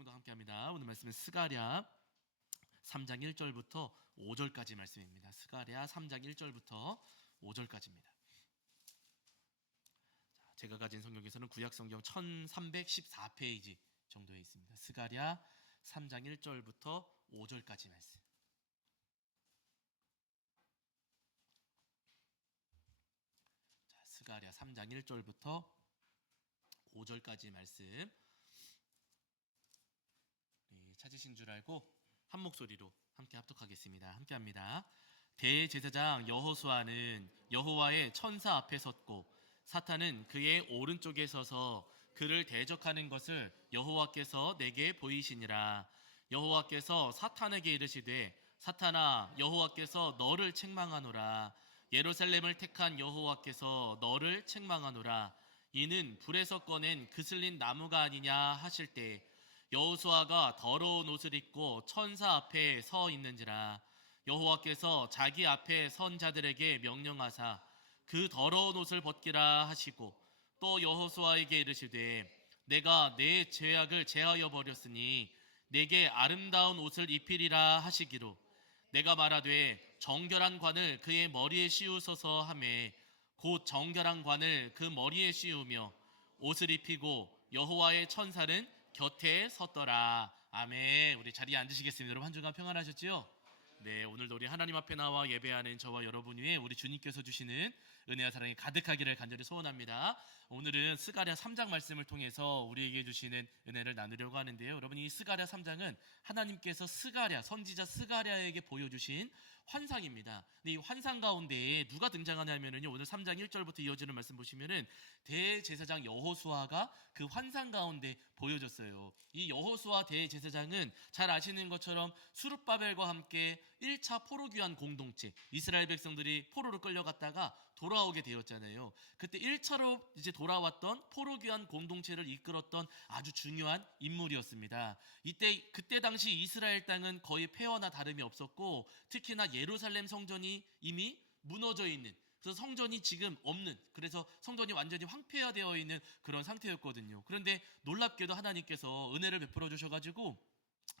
봉독 함께합니다. 오늘 말씀은 스가랴 3장 1절부터 5절까지 말씀입니다. 스가랴 3장 1절부터 5절까지입니다. 제가 가진 성경에서는 구약 성경 1314페이지 정도에 있습니다. 스가랴 3장 1절부터 5절까지 말씀. 스가랴 3장 1절부터 5절까지 말씀 찾으신 줄 알고 한 목소리로 함께 합독하겠습니다. 함께합니다. 대제사장 여호수아는 여호와의 천사 앞에 섰고 사탄은 그의 오른쪽에 서서 그를 대적하는 것을 여호와께서 내게 보이시니라. 여호와께서 사탄에게 이르시되 사탄아 여호와께서 너를 책망하노라. 예루살렘을 택한 여호와께서 너를 책망하노라. 이는 불에서 꺼낸 그슬린 나무가 아니냐 하실 때 여호수아가 더러운 옷을 입고 천사 앞에 서 있는지라. 여호와께서 자기 앞에 선 자들에게 명령하사 그 더러운 옷을 벗기라 하시고 또 여호수아에게 이르시되 내가 내 죄악을 제하여 버렸으니 내게 아름다운 옷을 입히리라 하시기로 내가 말하되 정결한 관을 그의 머리에 씌우소서 하매 곧 정결한 관을 그 머리에 씌우며 옷을 입히고 여호와의 천사는 곁에 섰더라. 아멘. 우리 자리에 앉으시겠습니다. 여러분 한 주간 평안하셨지요? 네, 오늘도 우리 하나님 앞에 나와 예배하는 저와 여러분 위에 우리 주님께서 주시는 은혜와 사랑이 가득하기를 간절히 소원합니다. 오늘은 스가랴 3장 말씀을 통해서 우리에게 주시는 은혜를 나누려고 하는데요. 여러분 이 스가랴 3장은 하나님께서 스가랴 선지자 스가랴에게 보여주신 환상입니다. 근데 이 환상 가운데에 누가 등장하냐면요, 오늘 3장 1절부터 이어지는 말씀 보시면은 대제사장 여호수아가 그 환상 가운데 보여졌어요. 이 여호수아 대제사장은 잘 아시는 것처럼 수룹바벨과 함께 1차 포로 귀환 공동체, 이스라엘 백성들이 포로로 끌려갔다가 돌아오게 되었잖아요. 그때 1차로 이제 돌아왔던 포로 귀환 공동체를 이끌었던 아주 중요한 인물이었습니다. 그때 당시 이스라엘 땅은 거의 폐허나 다름이 없었고 특히나 예루살렘 성전이 이미 무너져 있는, 그래서 성전이 지금 없는, 그래서 성전이 완전히 황폐화되어 있는 그런 상태였거든요. 그런데 놀랍게도 하나님께서 은혜를 베풀어 주셔가지고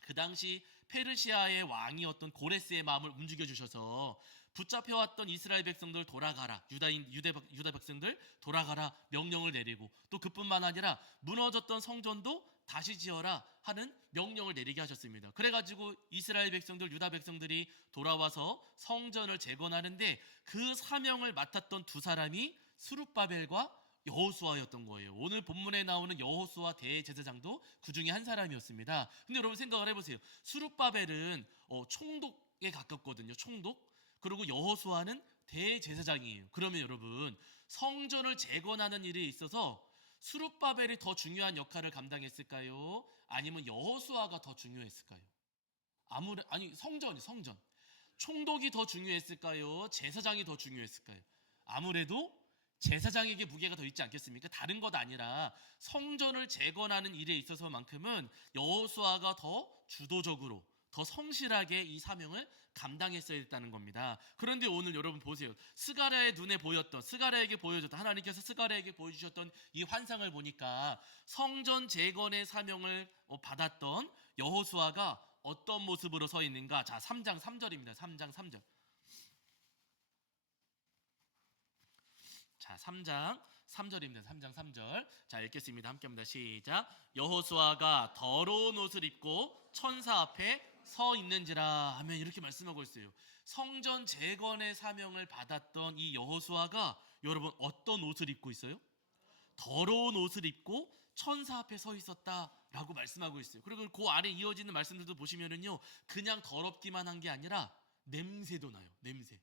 그 당시 페르시아의 왕이었던 고레스의 마음을 움직여 주셔서 붙잡혀왔던 이스라엘 백성들 돌아가라, 유다 백성들 돌아가라 명령을 내리고 또 그뿐만 아니라 무너졌던 성전도 다시 지어라 하는 명령을 내리게 하셨습니다. 그래가지고 이스라엘 백성들, 유다 백성들이 돌아와서 성전을 재건하는데 그 사명을 맡았던 두 사람이 스룹바벨과 여호수아였던 거예요. 오늘 본문에 나오는 여호수아 대제사장도 그 중에 한 사람이었습니다. 근데 여러분 생각을 해보세요. 스룹바벨은 총독에 가깝거든요. 총독. 그리고 여호수아는 대제사장이에요. 그러면 여러분 성전을 재건하는 일에 있어서 스룹바벨이 더 중요한 역할을 감당했을까요? 아니면 여호수아가 더 중요했을까요? 성전. 총독이 더 중요했을까요? 제사장이 더 중요했을까요? 아무래도 제사장에게 무게가 더 있지 않겠습니까? 다른 것 아니라 성전을 재건하는 일에 있어서만큼은 여호수아가 더 주도적으로, 더 성실하게 이 사명을 감당했어야 했다는 겁니다. 그런데 오늘 여러분 보세요. 스가랴에게 보여줬던, 하나님께서 스가랴에게 보여주셨던 이 환상을 보니까 성전 재건의 사명을 받았던 여호수아가 어떤 모습으로 서 있는가? 자, 3장 3절입니다. 3장 3절. 자, 3장 3절입니다. 3장 3절. 자, 읽겠습니다. 함께합니다. 시작. 여호수아가 더러운 옷을 입고 천사 앞에 서 있는지라 하면 이렇게 말씀하고 있어요. 성전 재건의 사명을 받았던 이 여호수아가 여러분 어떤 옷을 입고 있어요? 더러운 옷을 입고 천사 앞에 서 있었다라고 말씀하고 있어요. 그리고 그 아래 이어지는 말씀들도 보시면은요, 그냥 더럽기만 한 게 아니라 냄새도 나요. 냄새.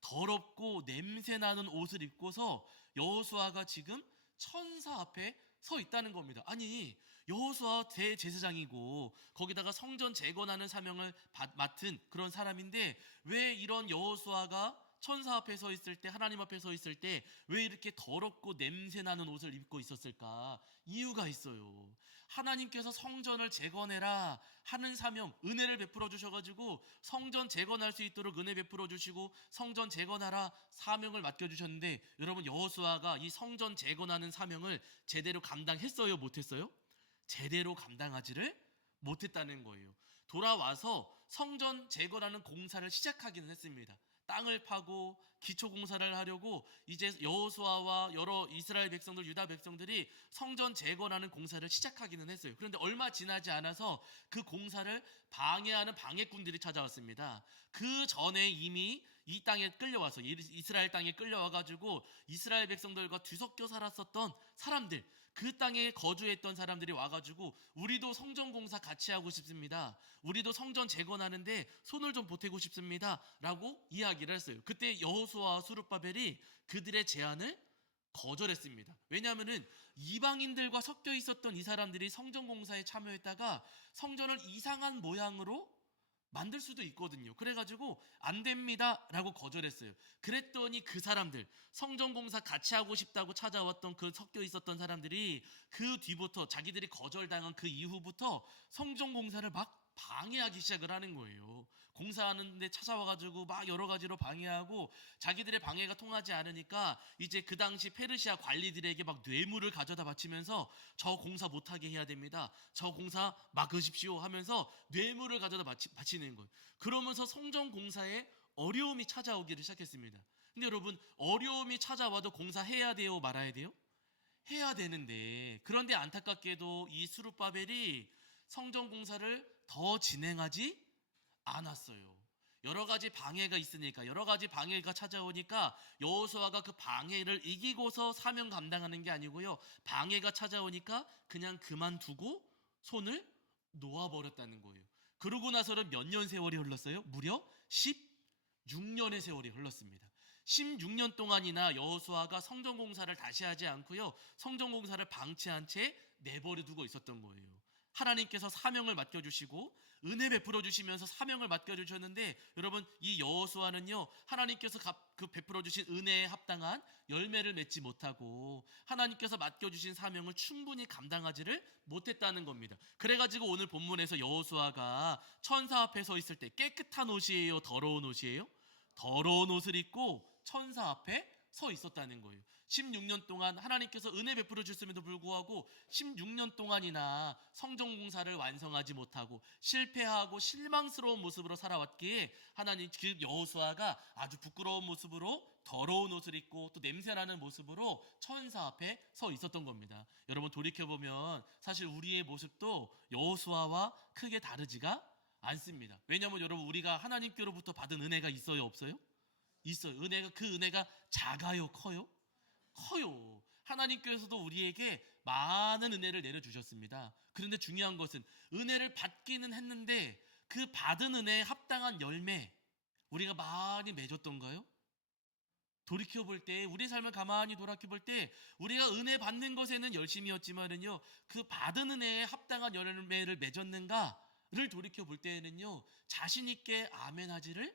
더럽고 냄새 나는 옷을 입고서 여호수아가 지금 천사 앞에 서 있다는 겁니다. 아니, 여호수아 대제사장이고 거기다가 성전 재건하는 사명을 맡은 그런 사람인데 왜 이런 여호수아가 천사 앞에 서 있을 때, 하나님 앞에 서 있을 때 왜 이렇게 더럽고 냄새 나는 옷을 입고 있었을까? 이유가 있어요. 하나님께서 성전을 재건해라 하는 사명, 은혜를 베풀어 주셔가지고 성전 재건할 수 있도록 은혜 베풀어 주시고 성전 재건하라 사명을 맡겨주셨는데, 여러분 여호수아가 이 성전 재건하는 사명을 제대로 감당했어요? 못했어요? 제대로 감당하지를 못했다는 거예요. 돌아와서 성전 재건하는 공사를 시작하기는 했습니다. 땅을 파고 기초 공사를 하려고 이제 여호수아와 여러 이스라엘 백성들, 유다 백성들이 성전 재건하는 공사를 시작하기는 했어요. 그런데 얼마 지나지 않아서 그 공사를 방해하는 방해꾼들이 찾아왔습니다. 그 전에 이미 이 땅에 끌려와서 이스라엘 땅에 끌려와가지고 이스라엘 백성들과 뒤섞여 살았었던 사람들, 그 땅에 거주했던 사람들이 와가지고 우리도 성전 공사 같이 하고 싶습니다. 우리도 성전 재건하는데 손을 좀 보태고 싶습니다. 라고 이야기를 했어요. 그때 여호수아와 스룹바벨이 그들의 제안을 거절했습니다. 왜냐하면은 이방인들과 섞여 있었던 이 사람들이 성전 공사에 참여했다가 성전을 이상한 모양으로 만들 수도 있거든요. 그래가지고 안 됩니다 라고 거절했어요. 그랬더니 그 사람들, 성전공사 같이 하고 싶다고 찾아왔던 그 섞여 있었던 사람들이 그 뒤부터, 자기들이 거절당한 그 이후부터 성전공사를 막 방해하기 시작을 하는 거예요. 공사하는데 찾아와가지고 막 여러 가지로 방해하고, 자기들의 방해가 통하지 않으니까 이제 그 당시 페르시아 관리들에게 막 뇌물을 가져다 바치면서 저 공사 못하게 해야 됩니다, 저 공사 막으십시오 하면서 뇌물을 가져다 바치는 거예요. 그러면서 성전 공사에 어려움이 찾아오기를 시작했습니다. 근데 여러분, 어려움이 찾아와도 공사해야 돼요, 말아야 돼요? 해야 되는데, 그런데 안타깝게도 이 스룹바벨이 성전 공사를 더 진행하지 않았어요. 여러 가지 방해가 있으니까, 여러 가지 방해가 찾아오니까 여호수아가 그 방해를 이기고서 사명 감당하는 게 아니고요, 방해가 찾아오니까 그냥 그만두고 손을 놓아버렸다는 거예요. 그러고 나서는 몇 년 세월이 흘렀어요? 무려 16년의 세월이 흘렀습니다. 16년 동안이나 여호수아가 성전공사를 다시 하지 않고요, 성전공사를 방치한 채 내버려 두고 있었던 거예요. 하나님께서 사명을 맡겨주시고 은혜 베풀어 주시면서 사명을 맡겨주셨는데, 여러분, 이 여호수아는요, 하나님께서 그 베풀어 주신 은혜에 합당한 열매를 맺지 못하고 하나님께서 맡겨주신 사명을 충분히 감당하지를 못했다는 겁니다. 그래가지고 오늘 본문에서 여호수아가 천사 앞에 서 있을 때 깨끗한 옷이에요, 더러운 옷이에요? 더러운 옷을 입고 천사 앞에 서 있었다는 거예요. 16년 동안 하나님께서 은혜 베풀어 주셨음에도 불구하고 16년 동안이나 성전 공사를 완성하지 못하고 실패하고 실망스러운 모습으로 살아왔기에 하나님, 그 여호수아가 아주 부끄러운 모습으로 더러운 옷을 입고 또 냄새나는 모습으로 천사 앞에 서 있었던 겁니다. 여러분, 돌이켜보면 사실 우리의 모습도 여호수아와 크게 다르지가 않습니다. 왜냐하면 여러분, 우리가 하나님께로부터 받은 은혜가 있어요, 없어요? 있어요. 그 은혜가 작아요, 커요? 커요. 하나님께서도 우리에게 많은 은혜를 내려주셨습니다. 그런데 중요한 것은 은혜를 받기는 했는데 그 받은 은혜에 합당한 열매, 우리가 많이 맺었던가요? 돌이켜볼 때, 우리 삶을 가만히 돌이켜볼 때 우리가 은혜 받는 것에는 열심이었지만은요, 그 받은 은혜에 합당한 열매를 맺었는가를 돌이켜볼 때에는요, 자신 있게 아멘 하지를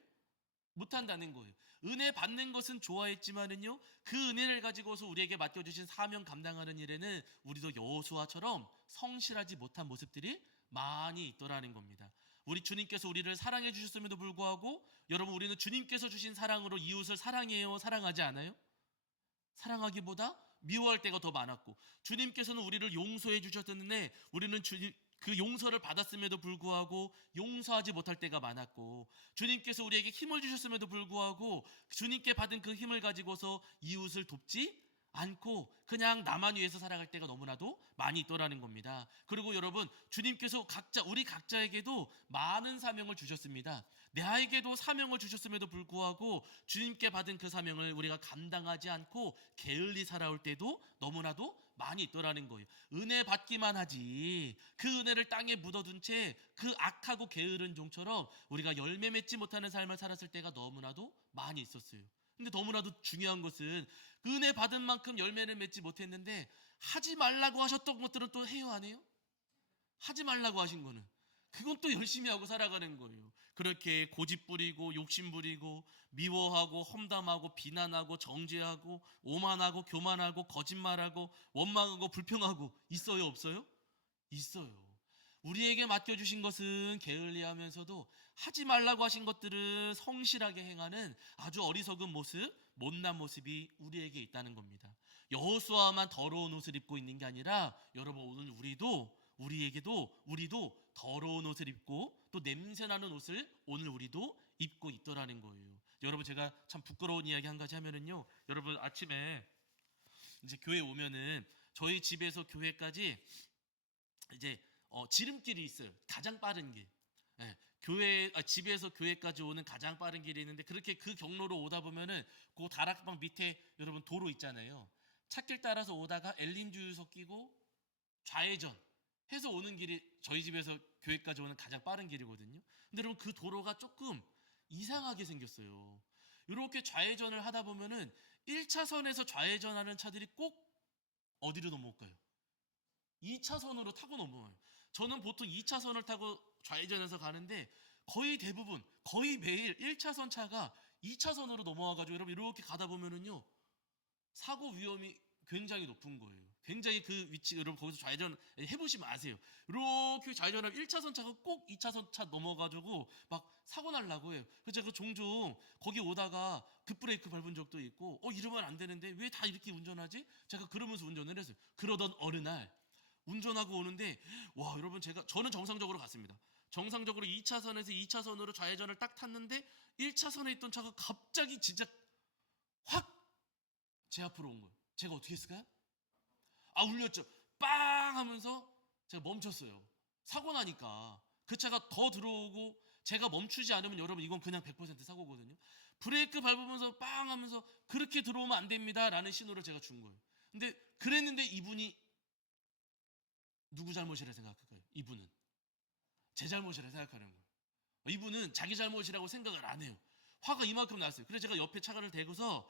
못한다는 거예요. 은혜 받는 것은 좋아했지만은요, 그 은혜를 가지고서 우리에게 맡겨주신 사명 감당하는 일에는 우리도 여호수아처럼 성실하지 못한 모습들이 많이 있더라는 겁니다. 우리 주님께서 우리를 사랑해 주셨음에도 불구하고, 여러분, 우리는 주님께서 주신 사랑으로 이웃을 사랑해요, 사랑하지 않아요? 사랑하기보다 미워할 때가 더 많았고, 주님께서는 우리를 용서해 주셨는데 우리는 그 용서를 받았음에도 불구하고 용서하지 못할 때가 많았고, 주님께서 우리에게 힘을 주셨음에도 불구하고 주님께 받은 그 힘을 가지고서 이웃을 돕지 않고 그냥 나만 위해서 살아갈 때가 너무나도 많이 있더라는 겁니다. 그리고 여러분, 주님께서 우리 각자에게도 많은 사명을 주셨습니다. 나에게도 사명을 주셨음에도 불구하고 주님께 받은 그 사명을 우리가 감당하지 않고 게을리 살아올 때도 너무나도 많이 있더라는 거예요. 은혜 받기만 하지 그 은혜를 땅에 묻어둔 채 그 악하고 게으른 종처럼 우리가 열매 맺지 못하는 삶을 살았을 때가 너무나도 많이 있었어요. 근데 너무나도 중요한 것은 은혜 받은 만큼 열매를 맺지 못했는데 하지 말라고 하셨던 것들은 또 해요, 안 해요? 하지 말라고 하신 거는 그건 또 열심히 하고 살아가는 거예요. 그렇게 고집 부리고 욕심 부리고 미워하고 험담하고 비난하고 정죄하고 오만하고 교만하고 거짓말하고 원망하고 불평하고 있어요, 없어요? 있어요. 우리에게 맡겨주신 것은 게을리하면서도 하지 말라고 하신 것들은 성실하게 행하는 아주 어리석은 모습, 못난 모습이 우리에게 있다는 겁니다. 여호수아만 더러운 옷을 입고 있는 게 아니라 여러분, 오늘 우리도 더러운 옷을 입고 또 냄새나는 옷을 오늘 우리도 입고 있더라는 거예요. 여러분, 제가 참 부끄러운 이야기 한 가지 하면은요, 여러분 아침에 이제 교회 오면은 저희 집에서 교회까지 이제 지름길이 있어요. 가장 빠른 길. 예, 집에서 교회까지 오는 가장 빠른 길이 있는데, 그렇게 그 경로로 오다 보면은 그 다락방 밑에 여러분 도로 있잖아요. 찻길 따라서 오다가 엘린 주유소 끼고 좌회전 해서 오는 길이 저희 집에서 교회까지 오는 가장 빠른 길이거든요. 근데 여러분, 그 도로가 조금 이상하게 생겼어요. 이렇게 좌회전을 하다 보면은 1차선에서 좌회전하는 차들이 꼭 어디로 넘어올까요? 2차선으로 타고 넘어와요. 저는 보통 2차선을 타고 좌회전해서 가는데, 거의 대부분, 거의 매일 1차선 차가 2차선으로 넘어와가지고 여러분 이렇게 가다 보면은요, 사고 위험이 굉장히 높은 거예요. 굉장히 그 위치, 여러분 거기서 좌회전 해보시면 아세요. 이렇게 좌회전하면 1차선 차가 꼭 2차선 차 넘어가지고 막 사고 날라고 해요. 그래서 제가 종종 거기 오다가 급브레이크 밟은 적도 있고, 이러면 안 되는데 왜 다 이렇게 운전하지? 제가 그러면서 운전을 했어요. 그러던 어느 날 운전하고 오는데, 와 여러분, 저는 정상적으로 갔습니다. 정상적으로 2차선에서 2차선으로 좌회전을 딱 탔는데 1차선에 있던 차가 갑자기 진짜 확 제 앞으로 온 거예요. 제가 어떻게 했을까요? 울렸죠. 빵 하면서 제가 멈췄어요. 사고 나니까 그 차가 더 들어오고, 제가 멈추지 않으면 여러분 이건 그냥 100% 사고거든요. 브레이크 밟으면서 빵 하면서 그렇게 들어오면 안 됩니다 라는 신호를 제가 준 거예요. 근데 그랬는데 이분이 누구 잘못이라 생각할까요? 이분은 제 잘못이라 생각하는 거예요. 이분은 자기 잘못이라고 생각을 안 해요. 화가 이만큼 났어요. 그래서 제가 옆에 차를 대고서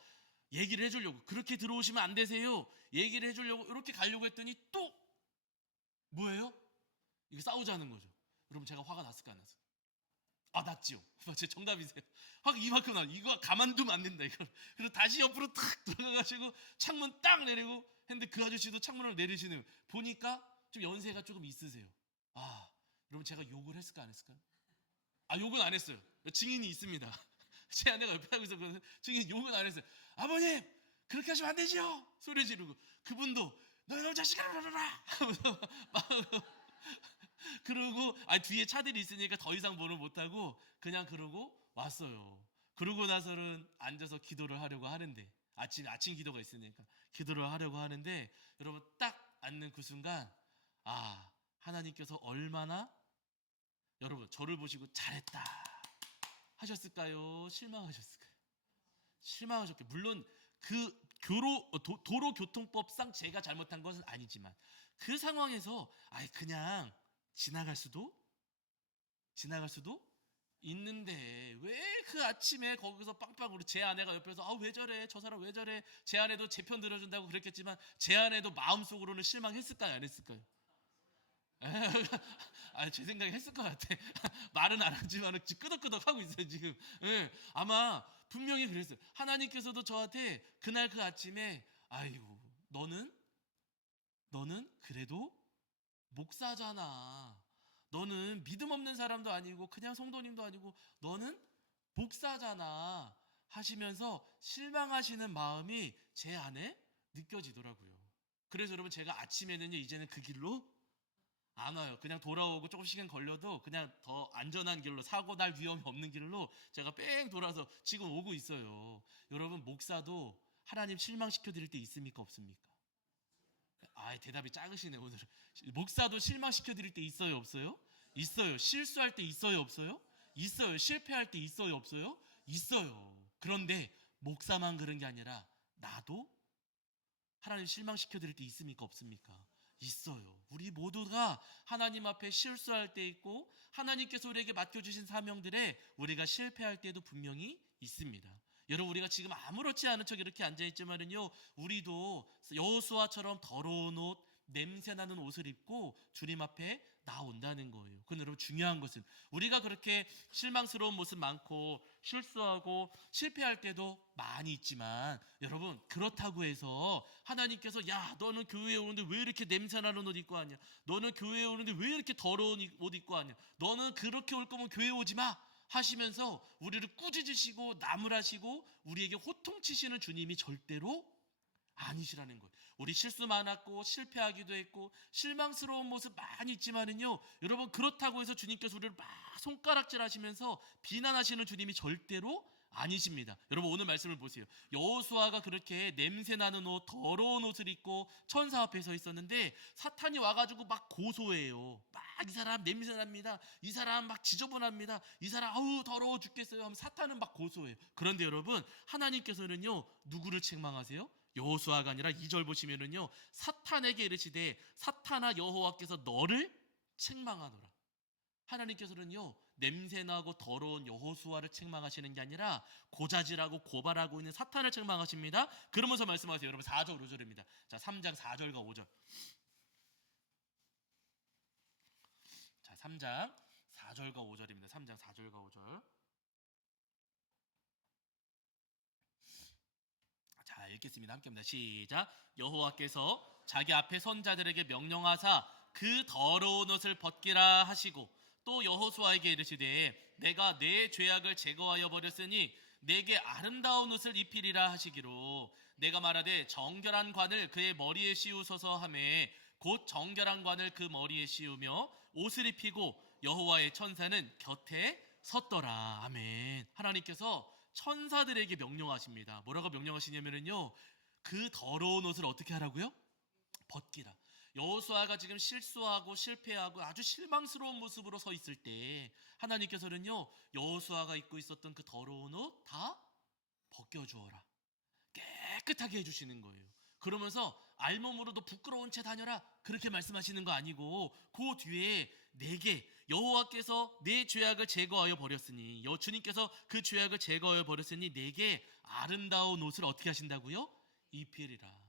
얘기를 해주려고, 그렇게 들어오시면 안 되세요 얘기를 해주려고 이렇게 가려고 했더니 또 뭐예요? 이거 싸우자는 거죠. 여러분, 제가 화가 났을까 안 났을까? 났지요. 제 정답이세요. 화가 이만큼 나. 이거 가만두면 안 된다 이거. 그래서 다시 옆으로 탁 들어가가지고 창문 딱 내리고 했는데, 그 아저씨도 창문을 내리시는 보니까 좀 연세가 조금 있으세요. 여러분, 제가 욕을 했을까 안 했을까요? 욕은 안 했어요. 증인이 있습니다. 제 아내가 옆에 하고 있었거든요. 증인 욕은 안 했어요. 아버님, 그렇게 하시면 안 되지요 소리 지르고, 그분도 너희 자식아 하면서 그러고 뒤에 차들이 있으니까 더 이상 뭐를 못하고 그냥 그러고 왔어요. 그러고 나서는 앉아서 기도를 하려고 하는데, 아침 기도가 있으니까 기도를 하려고 하는데, 여러분 딱 앉는 그 순간 하나님께서 얼마나 여러분 저를 보시고 잘했다 하셨을까요? 실망하셨을까요? 실망하셨겠죠. 물론 그 도로교통법상 제가 잘못한 것은 아니지만, 그 상황에서 그냥 지나갈 수도 있는데, 왜 그 아침에 거기서 빵빵으로, 제 아내가 옆에서 왜 저래, 저 사람 왜 저래, 제 아내도 제 편 들어준다고 그랬겠지만 제 아내도 마음속으로는 실망했을까요 안 했을까요? 제 생각에 했을 것 같아. 말은 안 하지만 끄덕끄덕 하고 있어요 지금. 아마 분명히 그랬어요. 하나님께서도 저한테 그날 그 아침에, 아이고 너는 그래도 목사잖아. 너는 믿음 없는 사람도 아니고 그냥 성도님도 아니고 너는 목사잖아 하시면서 실망하시는 마음이 제 안에 느껴지더라고요. 그래서 여러분, 제가 아침에는요 이제는 그 길로 안 와요. 그냥 돌아오고 조금 시간 걸려도 그냥 더 안전한 길로, 사고 날 위험이 없는 길로 제가 뺑 돌아서 지금 오고 있어요. 여러분, 목사도 하나님 실망시켜 드릴 때 있습니까 없습니까? 대답이 작으시네 오늘. 목사도 실망시켜 드릴 때 있어요 없어요? 있어요. 실수할 때 있어요 없어요? 있어요. 실패할 때 있어요 없어요? 있어요. 그런데 목사만 그런 게 아니라 나도 하나님 실망시켜 드릴 때 있습니까 없습니까? 있어요. 우리 모두가 하나님 앞에 실수할 때 있고, 하나님께서 우리에게 맡겨주신 사명들에 우리가 실패할 때도 분명히 있습니다. 여러분, 우리가 지금 아무렇지 않은 척 이렇게 앉아있지만은요, 우리도 여호수아처럼 더러운 옷, 냄새나는 옷을 입고 주님 앞에 나온다는 거예요. 그런데 여러분, 중요한 것은 우리가 그렇게 실망스러운 모습 많고 실수하고 실패할 때도 많이 있지만, 여러분 그렇다고 해서 하나님께서 너는 교회에 오는데 왜 이렇게 냄새나는 옷 입고 왔냐, 너는 교회에 오는데 왜 이렇게 더러운 옷 입고 왔냐, 너는 그렇게 올 거면 교회 오지 마 하시면서 우리를 꾸짖으시고 나무라시고 우리에게 호통치시는 주님이 절대로 아니시라는 거예요. 우리 실수 많았고 실패하기도 했고 실망스러운 모습 많이 있지만은요, 여러분 그렇다고 해서 주님께서 우리를 막 손가락질하시면서 비난하시는 주님이 절대로 아니십니다. 여러분 오늘 말씀을 보세요. 여호수아가 그렇게 냄새나는 옷, 더러운 옷을 입고 천사 앞에 서 있었는데 사탄이 와가지고 막 고소해요. 막 이 사람 냄새납니다. 이 사람 막 지저분합니다. 이 사람 아우 더러워 죽겠어요 하면 사탄은 막 고소해요. 그런데 여러분 하나님께서는요 누구를 책망하세요? 여호수아가 아니라 2절 보시면은요 사탄에게 이르시되 사탄아 여호와께서 너를 책망하노라. 하나님께서는요 냄새나고 더러운 여호수아를 책망하시는 게 아니라 고자질하고 고발하고 있는 사탄을 책망하십니다. 그러면서 말씀하세요. 여러분 4절 5절입니다. 자 3장 4절과 5절. 자 3장 4절과 5절입니다. 3장 4절과 5절. 자 읽겠습니다. 함께합니다. 시작. 여호와께서 자기 앞에 선자들에게 명령하사 그 더러운 옷을 벗기라 하시고 또 여호수아에게 이르시되 내가 내 죄악을 제거하여 버렸으니 내게 아름다운 옷을 입히리라 하시기로 내가 말하되 정결한 관을 그의 머리에 씌우소서 하매 곧 정결한 관을 그 머리에 씌우며 옷을 입히고 여호와의 천사는 곁에 섰더라. 아멘. 하나님께서 천사들에게 명령하십니다. 뭐라고 명령하시냐면요 그 더러운 옷을 어떻게 하라고요? 벗기라. 여호수아가 지금 실수하고 실패하고 아주 실망스러운 모습으로 서 있을 때 하나님께서는요 여호수아가 입고 있었던 그 더러운 옷 다 벗겨주어라, 깨끗하게 해주시는 거예요. 그러면서 알몸으로도 부끄러운 채 다녀라 그렇게 말씀하시는 거 아니고 그 뒤에 내게 여호와께서 내 죄악을 제거하여 버렸으니 주님께서 그 죄악을 제거하여 버렸으니 내게 아름다운 옷을 어떻게 하신다고요? 입히리라.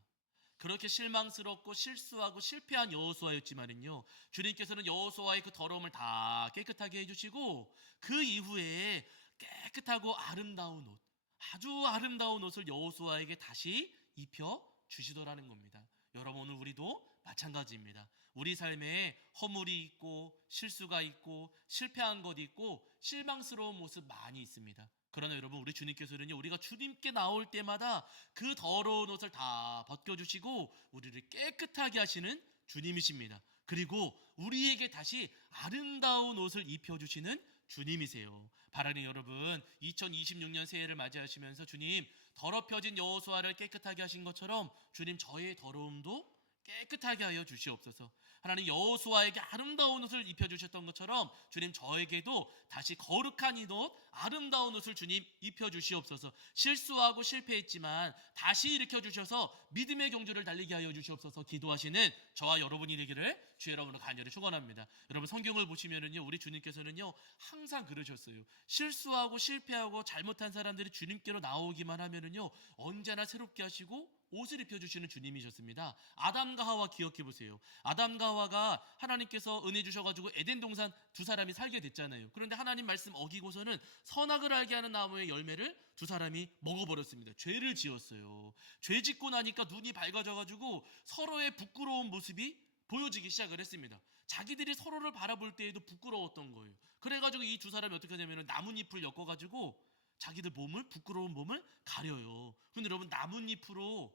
그렇게 실망스럽고 실수하고 실패한 여호수아였지만은요 주님께서는 여호수아의 그 더러움을 다 깨끗하게 해주시고 그 이후에 깨끗하고 아름다운 옷, 아주 아름다운 옷을 여호수아에게 다시 입혀 주시더라는 겁니다. 여러분 오늘 우리도 마찬가지입니다. 우리 삶에 허물이 있고 실수가 있고 실패한 것 있고 실망스러운 모습 많이 있습니다. 그러나 여러분 우리 주님께서는요 우리가 주님께 나올 때마다 그 더러운 옷을 다 벗겨주시고 우리를 깨끗하게 하시는 주님이십니다. 그리고 우리에게 다시 아름다운 옷을 입혀주시는 주님이세요. 바라는 여러분 2026년 새해를 맞이하시면서 주님 더럽혀진 여호수아를 깨끗하게 하신 것처럼 주님 저의 더러움도 깨끗하게 하여 주시옵소서. 하나님 여호수아에게 아름다운 옷을 입혀주셨던 것처럼 주님 저에게도 다시 거룩한 이 옷 아름다운 옷을 주님 입혀주시옵소서. 실수하고 실패했지만 다시 일으켜주셔서 믿음의 경주를 달리게 하여 주시옵소서. 기도하시는 저와 여러분이 되기를 주의 이름으로 간절히 축원합니다. 여러분 성경을 보시면은요 우리 주님께서는요 항상 그러셨어요. 실수하고 실패하고 잘못한 사람들이 주님께로 나오기만 하면은요 언제나 새롭게 하시고 옷을 입혀주시는 주님이셨습니다. 아담과 하와 기억해 보세요. 아담과 하와가 하나님께서 은혜 주셔가지고 에덴 동산 두 사람이 살게 됐잖아요. 그런데 하나님 말씀 어기고서는 선악을 알게 하는 나무의 열매를 두 사람이 먹어버렸습니다. 죄를 지었어요. 죄 짓고 나니까 눈이 밝아져가지고 서로의 부끄러운 모습이 보여지기 시작을 했습니다. 자기들이 서로를 바라볼 때에도 부끄러웠던 거예요. 그래가지고 이 두 사람이 어떻게 하냐면 나뭇잎을 엮어가지고 자기들 몸을 부끄러운 몸을 가려요. 근데 여러분 나뭇잎으로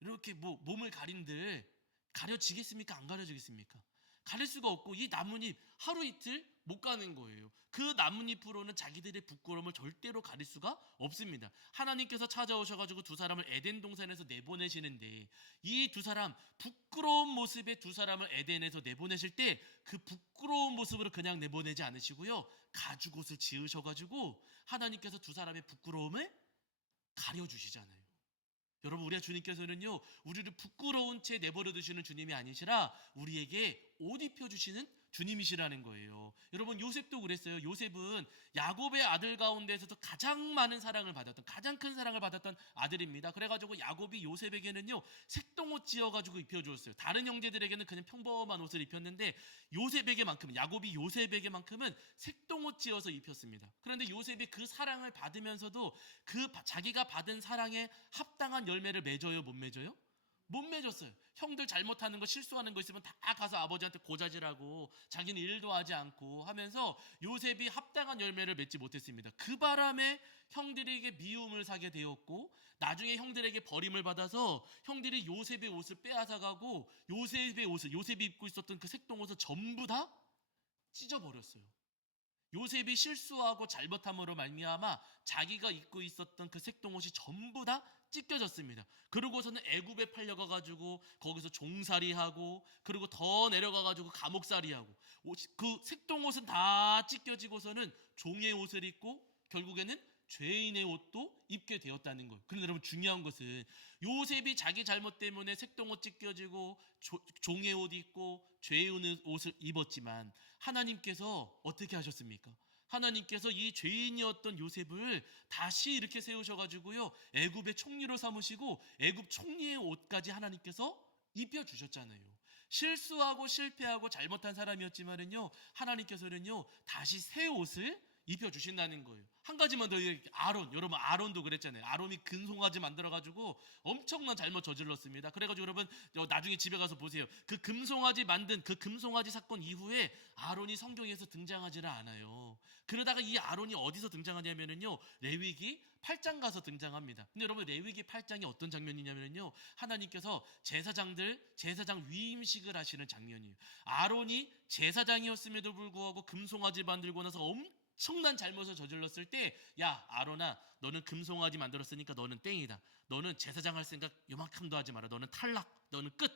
이렇게 몸을 가린들 가려지겠습니까? 안 가려지겠습니까? 가릴 수가 없고 이 나뭇잎 하루 이틀 못 가는 거예요. 그 나뭇잎으로는 자기들의 부끄러움을 절대로 가릴 수가 없습니다. 하나님께서 찾아오셔가지고 두 사람을 에덴 동산에서 내보내시는데 이 두 사람 부끄러운 모습의 두 사람을 에덴에서 내보내실 때 그 부끄러운 모습으로 그냥 내보내지 않으시고요 가죽옷을 지으셔가지고 하나님께서 두 사람의 부끄러움을 가려주시잖아요. 여러분 우리 주님께서는요 우리를 부끄러운 채 내버려 두시는 주님이 아니시라 우리에게 옷 입혀주시는 주님이시라는 거예요. 여러분 요셉도 그랬어요. 요셉은 야곱의 아들 가운데에서도 가장 많은 사랑을 받았던 가장 큰 사랑을 받았던 아들입니다. 그래가지고 야곱이 요셉에게는요 색동옷 지어가지고 입혀주었어요. 다른 형제들에게는 그냥 평범한 옷을 입혔는데 야곱이 요셉에게만큼은 색동옷 지어서 입혔습니다. 그런데 요셉이 그 사랑을 받으면서도 그 자기가 받은 사랑에 합당한 열매를 맺어요? 못 맺어요? 못 맺었어요. 형들 잘못하는 거 실수하는 거 있으면 다 가서 아버지한테 고자질하고 자기는 일도 하지 않고 하면서 요셉이 합당한 열매를 맺지 못했습니다. 그 바람에 형들에게 미움을 사게 되었고 나중에 형들에게 버림을 받아서 형들이 요셉의 옷을 빼앗아가고 요셉이 입고 있었던 그 색동옷을 전부 다 찢어버렸어요. 요셉이 실수하고 잘못함으로 말미암아 자기가 입고 있었던 그 색동옷이 전부 다 찢겨졌습니다. 그러고서는 애굽에 팔려가가지고 거기서 종살이하고, 그리고 더 내려가가지고 감옥살이하고, 그 색동옷은 다 찢겨지고서는 종의 옷을 입고 결국에는 죄인의 옷도 입게 되었다는 거예요. 그런데 여러분, 중요한 것은 요셉이 자기 잘못 때문에 색동옷 찢겨지고 종의 옷 입고 죄인의 옷을 입었지만 하나님께서 어떻게 하셨습니까? 하나님께서 이 죄인이었던 요셉을 다시 이렇게 세우셔가지고요, 애굽의 총리로 삼으시고 애굽 총리의 옷까지 하나님께서 입혀주셨잖아요. 실수하고 실패하고 잘못한 사람이었지만은요, 하나님께서는요 다시 새 옷을 입혀주신다는 거예요. 한 가지만 더, 여러분 아론도 그랬잖아요. 아론이 금송아지 만들어가지고 엄청난 잘못 저질렀습니다. 그래가지고 여러분 나중에 집에 가서 보세요. 그 금송아지 만든 그 금송아지 사건 이후에 아론이 성경에서 등장하지는 않아요. 그러다가 이 아론이 어디서 등장하냐면요, 레위기 8장 가서 등장합니다. 근데 여러분, 레위기 8장이 어떤 장면이냐면요, 하나님께서 제사장 위임식을 하시는 장면이에요. 아론이 제사장이었음에도 불구하고 금송아지 만들고 나서 엄청난 잘못을 저질렀을 때, 야 아론아, 너는 금송아지 만들었으니까 너는 땡이다. 너는 제사장 할 생각 요만큼도 하지 마라. 너는 탈락. 너는 끝.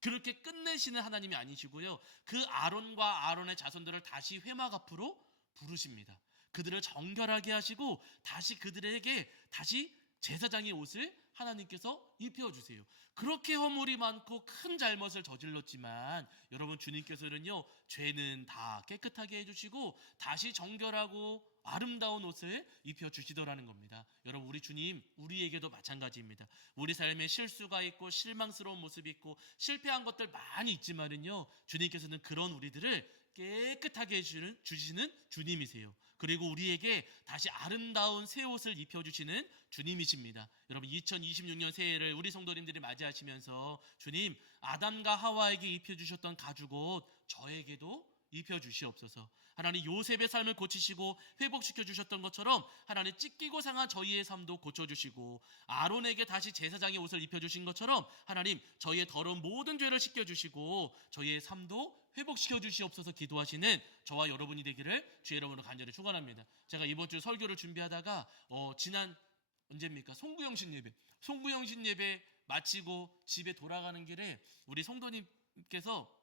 그렇게 끝내시는 하나님이 아니시고요, 그 아론과 아론의 자손들을 다시 회막 앞으로 부르십니다. 그들을 정결하게 하시고 다시 그들에게 다시 제사장의 옷을 하나님께서 입혀주세요. 그렇게 허물이 많고 큰 잘못을 저질렀지만 여러분, 주님께서는요 죄는 다 깨끗하게 해주시고 다시 정결하고 아름다운 옷을 입혀주시더라는 겁니다. 여러분, 우리 주님 우리에게도 마찬가지입니다. 우리 삶에 실수가 있고 실망스러운 모습이 있고 실패한 것들 많이 있지만은요, 주님께서는 그런 우리들을 깨끗하게 해주시는 주님이세요. 그리고 우리에게 다시 아름다운 새 옷을 입혀주시는 주님이십니다. 여러분, 2026년 새해를 우리 성도님들이 맞이하시면서 주님, 아담과 하와에게 입혀주셨던 가죽옷 저에게도 입혀주시옵소서. 하나님, 요셉의 삶을 고치시고 회복시켜 주셨던 것처럼 하나님, 찢기고 상한 저희의 삶도 고쳐주시고, 아론에게 다시 제사장의 옷을 입혀주신 것처럼 하나님, 저희의 더러운 모든 죄를 씻겨주시고 저희의 삶도 회복시켜 주시옵소서 기도하시는 저와 여러분이 되기를 주의 이름으로 간절히 축원합니다. 제가 이번 주 설교를 준비하다가 지난 언제입니까? 송구영신 예배 마치고 집에 돌아가는 길에 우리 성도님께서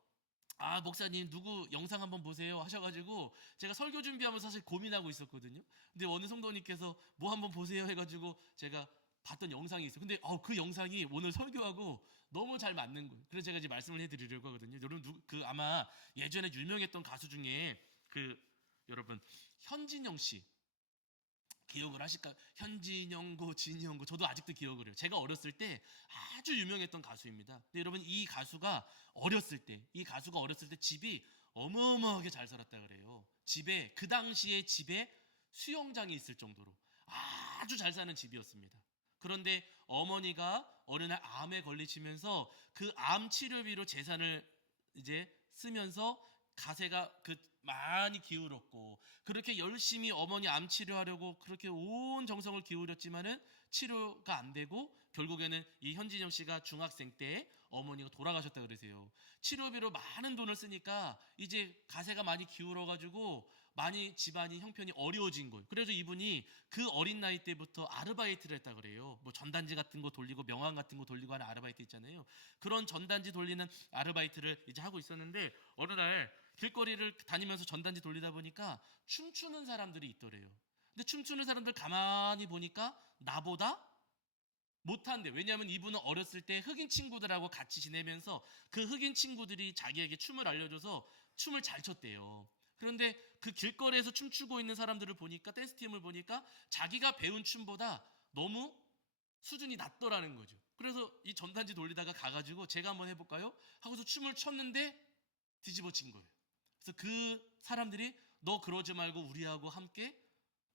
목사님 누구 영상 한번 보세요 하셔가지고 제가 설교 준비하면서 사실 고민하고 있었거든요. 근데 어느 성도님께서 뭐 한번 보세요 해가지고 제가 봤던 영상이 있어요. 근데 그 영상이 오늘 설교하고 너무 잘 맞는 거예요. 그래서 제가 이제 말씀을 해드리려고 하거든요. 여러분, 아마 예전에 유명했던 가수 중에 여러분 현진영 씨 기억을 하실까요? 현진영고 진영고, 저도 아직도 기억을 해요. 제가 어렸을 때 아주 유명했던 가수입니다. 근데 여러분, 이 가수가 어렸을 때 집이 어마어마하게 잘 살았다 그래요. 그 당시에 집에 수영장이 있을 정도로 아주 잘 사는 집이었습니다. 그런데 어머니가 어느 날 암에 걸리시면서 그 암 치료비로 재산을 이제 쓰면서 가세가 많이 기울었고, 그렇게 열심히 어머니 암 치료하려고 그렇게 온 정성을 기울였지만은 치료가 안 되고 결국에는 이 현진영 씨가 중학생 때 어머니가 돌아가셨다 그러세요. 치료비로 많은 돈을 쓰니까 이제 가세가 많이 기울어가지고 많이 집안이 형편이 어려워진 거예요. 그래서 이분이 그 어린 나이 때부터 아르바이트를 했다 그래요. 뭐 전단지 같은 거 돌리고 명함 같은 거 돌리고 하는 아르바이트 있잖아요. 그런 전단지 돌리는 아르바이트를 이제 하고 있었는데, 어느 날 길거리를 다니면서 전단지 돌리다 보니까 춤추는 사람들이 있더래요. 근데 춤추는 사람들 가만히 보니까 나보다 못한대. 왜냐하면 이분은 어렸을 때 흑인 친구들하고 같이 지내면서 그 흑인 친구들이 자기에게 춤을 알려줘서 춤을 잘 췄대요. 그런데 그 길거리에서 춤추고 있는 사람들을 보니까, 댄스팀을 보니까 자기가 배운 춤보다 너무 수준이 낮더라는 거죠. 그래서 이 전단지 돌리다가 가가지고 제가 한번 해볼까요? 하고서 춤을 췄는데 뒤집어진 거예요. 그래서 그 사람들이 너 그러지 말고 우리하고 함께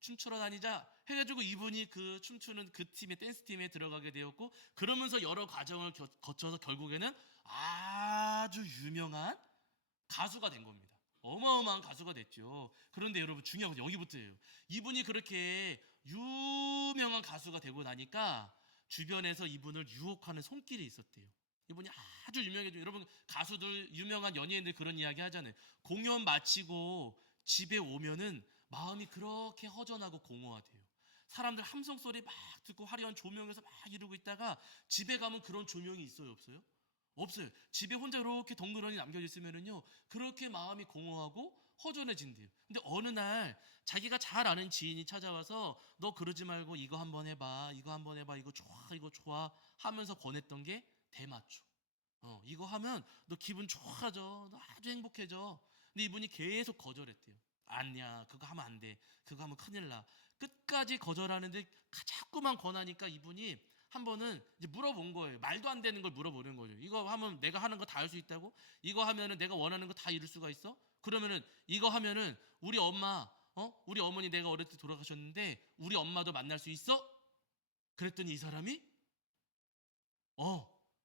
춤추러 다니자 해가지고 이분이 그 춤추는 그 팀의 댄스팀에 들어가게 되었고, 그러면서 여러 과정을 거쳐서 결국에는 아주 유명한 가수가 된 겁니다. 어마어마한 가수가 됐죠. 그런데 여러분, 중요한 건 여기부터예요. 이분이 그렇게 유명한 가수가 되고 나니까 주변에서 이분을 유혹하는 손길이 있었대요. 이분이 아주 유명해져. 여러분 가수들, 유명한 연예인들 그런 이야기 하잖아요. 공연 마치고 집에 오면은 마음이 그렇게 허전하고 공허하대요. 사람들 함성 소리 막 듣고 화려한 조명에서 막 이러고 있다가 집에 가면 그런 조명이 있어요, 없어요? 없어요. 집에 혼자 이렇게 덩그러니 남겨져 있으면은요, 그렇게 마음이 공허하고 허전해진대요. 근데 어느 날 자기가 잘 아는 지인이 찾아와서 너 그러지 말고 이거 한번 해봐, 이거 한번 해봐, 이거 좋아, 이거 좋아 하면서 권했던 게 대마초. 이거 하면 너 기분 좋아져, 너 아주 행복해져. 근데 이분이 계속 거절했대요. 아니야, 그거 하면 안 돼, 그거 하면 큰일 나. 끝까지 거절하는데 자꾸만 권하니까 이분이 한 번은 이제 물어본 거예요. 말도 안 되는 걸 물어보는 거죠. 이거 하면 내가 하는 거 다 할 수 있다고? 이거 하면은 내가 원하는 거 다 이룰 수가 있어? 그러면은 이거 하면은 우리 엄마, 우리 어머니 내가 어릴 때 돌아가셨는데 우리 엄마도 만날 수 있어? 그랬더니 이 사람이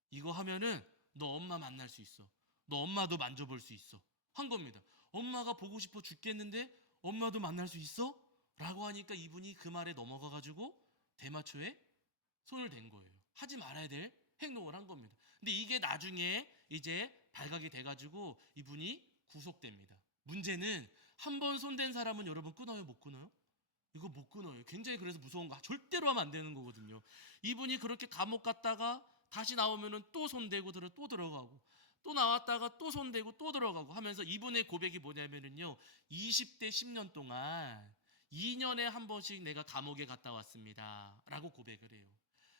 이거 하면은 너 엄마 만날 수 있어. 너 엄마도 만져볼 수 있어. 한 겁니다. 엄마가 보고 싶어 죽겠는데 엄마도 만날 수 있어? 라고 하니까 이분이 그 말에 넘어가가지고 대마초에 손을 댄 거예요. 하지 말아야 될 행동을 한 겁니다. 근데 이게 나중에 이제 발각이 돼가지고 이분이 구속됩니다. 문제는 한 번 손댄 사람은 여러분 끊어요, 못 끊어요? 이거 못 끊어요. 굉장히 그래서 무서운 거 절대로 하면 안 되는 거거든요. 이분이 그렇게 감옥 갔다가 다시 나오면은 또 손대고 또 들어가고 또 나왔다가 또 손대고 또 들어가고 하면서 이분의 고백이 뭐냐면은요, 20대 10년 동안 2년에 한 번씩 내가 감옥에 갔다 왔습니다 라고 고백을 해요.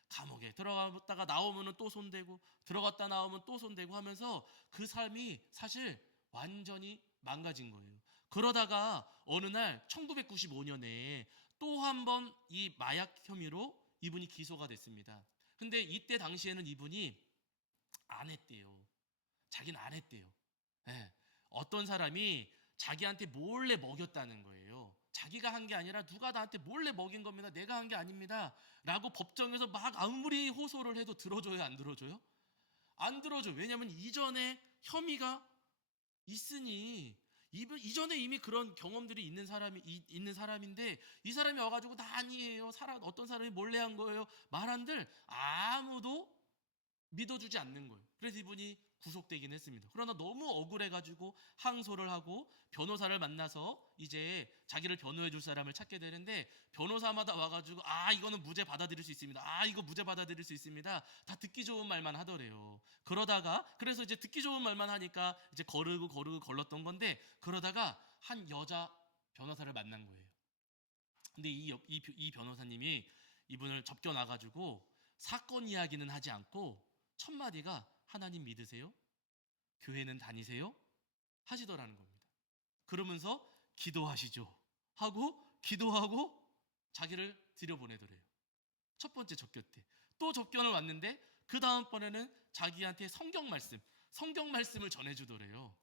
감옥에 들어갔다가 나오면은 또 손대고 들어갔다 나오면 또 손대고 하면서 그 삶이 사실 완전히 망가진 거예요. 그러다가 어느 날 1995년에 또 한 번 이 마약 혐의로 이분이 기소가 됐습니다. 근데 이때 당시에는 이분이 안 했대요. 자기는 안 했대요. 예. 어떤 사람이 자기한테 몰래 먹였다는 거예요. 자기가 한 게 아니라 누가 나한테 몰래 먹인 겁니다. 내가 한 게 아닙니다. 라고 법정에서 막 아무리 호소를 해도 들어줘요, 안 들어줘요? 안 들어줘. 왜냐하면 이전에 혐의가 있으니 이전에 이미 그런 경험들이 있는 사람인데 이 사람이 와가지고 나 아니에요. 어떤 사람이 몰래 한 거예요. 말한들 아무도 믿어주지 않는 거예요. 그래서 이분이 구속되긴 했습니다. 그러나 너무 억울해가지고 항소를 하고 변호사를 만나서 이제 자기를 변호해 줄 사람을 찾게 되는데 변호사마다 와가지고 이거는 무죄 받아들일 수 있습니다. 이거 무죄 받아들일 수 있습니다. 다 듣기 좋은 말만 하더래요. 그래서 이제 듣기 좋은 말만 하니까 이제 거르고 걸렀던 건데 그러다가 한 여자 변호사를 만난 거예요. 근데 이 변호사님이 이분을 접견와가지고 사건 이야기는 하지 않고 첫 마디가 하나님 믿으세요? 교회는 다니세요? 하시더라는 겁니다. 그러면서 기도하시죠 하고 기도하고 자기를 들여보내더래요. 첫 번째 접견 때. 또 접견을 왔는데 그 다음번에는 자기한테 성경 말씀을 전해주더래요.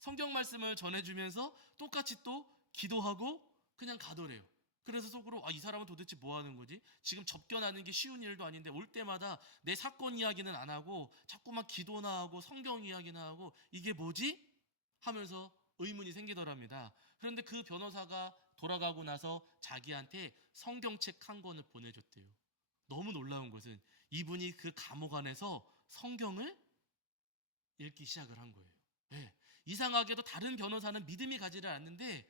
성경 말씀을 전해주면서 똑같이 또 기도하고 그냥 가더래요. 그래서 속으로 이 사람은 도대체 뭐 하는 거지? 지금 접견하는 게 쉬운 일도 아닌데 올 때마다 내 사건 이야기는 안 하고 자꾸만 기도나 하고 성경 이야기나 하고 이게 뭐지? 하면서 의문이 생기더랍니다. 그런데 그 변호사가 돌아가고 나서 자기한테 성경책 한 권을 보내줬대요. 너무 놀라운 것은 이분이 그 감옥 안에서 성경을 읽기 시작을 한 거예요. 네. 이상하게도 다른 변호사는 믿음이 가지를 않는데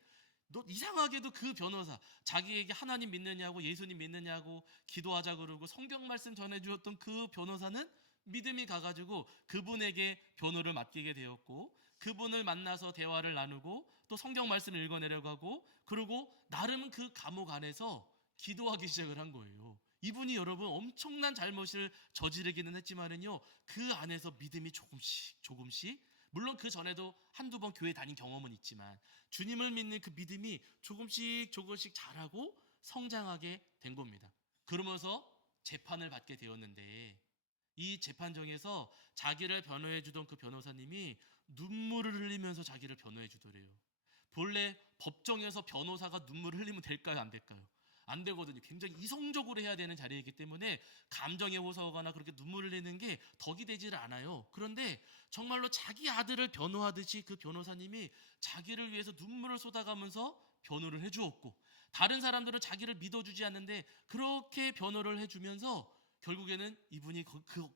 이상하게도 그 변호사 자기에게 하나님 믿느냐고 예수님 믿느냐고 기도하자 그러고 성경 말씀 전해주었던 그 변호사는 믿음이 가가지고 그분에게 변호를 맡기게 되었고 그분을 만나서 대화를 나누고 또 성경 말씀을 읽어내려고 하고 그리고 나름 그 감옥 안에서 기도하기 시작을 한 거예요. 이분이 여러분 엄청난 잘못을 저지르기는 했지만은요 그 안에서 믿음이 조금씩 물론 그 전에도 한두 번 교회 다닌 경험은 있지만 주님을 믿는 그 믿음이 조금씩 자라고 성장하게 된 겁니다. 그러면서 재판을 받게 되었는데 이 재판정에서 자기를 변호해 주던 그 변호사님이 눈물을 흘리면서 자기를 변호해 주더래요. 본래 법정에서 변호사가 눈물을 흘리면 될까요, 안 될까요? 안 되거든요. 굉장히 이성적으로 해야 되는 자리이기 때문에 감정에 호소하거나 그렇게 눈물을 내는 게 덕이 되지를 않아요. 그런데 정말로 자기 아들을 변호하듯이 그 변호사님이 자기를 위해서 눈물을 쏟아가면서 변호를 해주었고 다른 사람들은 자기를 믿어주지 않는데 그렇게 변호를 해주면서 결국에는 이분이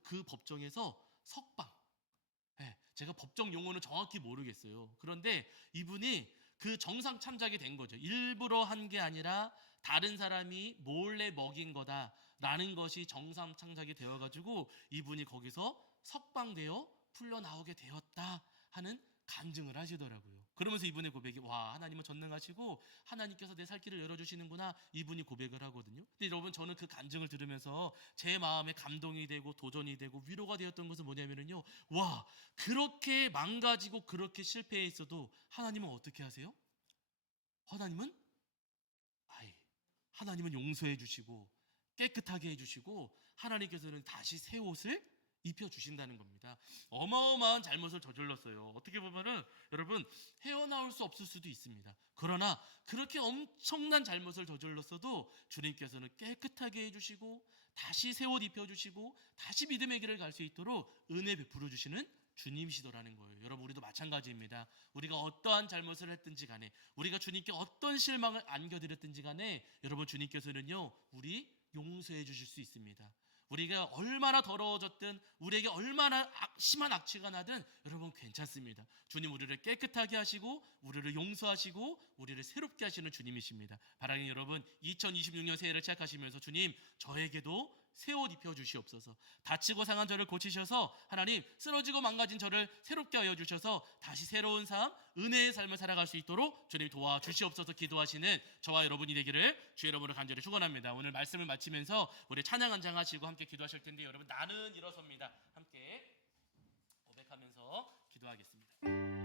그 법정에서 석방. 예, 제가 법정 용어는 정확히 모르겠어요. 그런데 이분이 그 정상 참작이 된 거죠. 일부러 한 게 아니라 다른 사람이 몰래 먹인 거다라는 것이 정상 참작이 되어가지고 이분이 거기서 석방되어 풀려 나오게 되었다 하는 간증을 하시더라고요. 그러면서 이분의 고백이 와, 하나님은 전능하시고 하나님께서 내 살 길을 열어주시는구나, 이분이 고백을 하거든요. 근데 여러분, 저는 그 간증을 들으면서 제 마음에 감동이 되고 도전이 되고 위로가 되었던 것은 뭐냐면요, 와, 그렇게 망가지고 그렇게 실패했어도 하나님은 어떻게 하세요? 하나님은 아이, 하나님은 용서해 주시고 깨끗하게 해주시고 하나님께서는 다시 새 옷을 입혀주신다는 겁니다. 어마어마한 잘못을 저질렀어요. 어떻게 보면은 여러분, 헤어나올 수 없을 수도 있습니다. 그러나 그렇게 엄청난 잘못을 저질렀어도 주님께서는 깨끗하게 해주시고 다시 새 옷 입혀주시고 다시 믿음의 길을 갈 수 있도록 은혜 베풀어 주시는 주님이시더라는 거예요. 여러분, 우리도 마찬가지입니다. 우리가 어떠한 잘못을 했든지 간에, 우리가 주님께 어떤 실망을 안겨드렸든지 간에, 여러분, 주님께서는요 우리 용서해 주실 수 있습니다. 우리가 얼마나 더러워졌든, 우리에게 얼마나 심한 악취가 나든 여러분 괜찮습니다. 주님 우리를 깨끗하게 하시고 우리를 용서하시고 우리를 새롭게 하시는 주님이십니다. 바라긴 여러분, 2026년 새해를 시작하시면서 주님, 저에게도 새 옷 입혀주시옵소서. 다치고 상한 저를 고치셔서 하나님, 쓰러지고 망가진 저를 새롭게 하여 주셔서 다시 새로운 삶, 은혜의 삶을 살아갈 수 있도록 주님 도와주시옵소서 기도하시는 저와 여러분이 되기를 주의 이름으로 간절히 축원합니다. 오늘 말씀을 마치면서 우리 찬양 한 장 하시고 함께 기도하실 텐데, 여러분, 나는 일어섭니다. 함께 고백하면서 기도하겠습니다.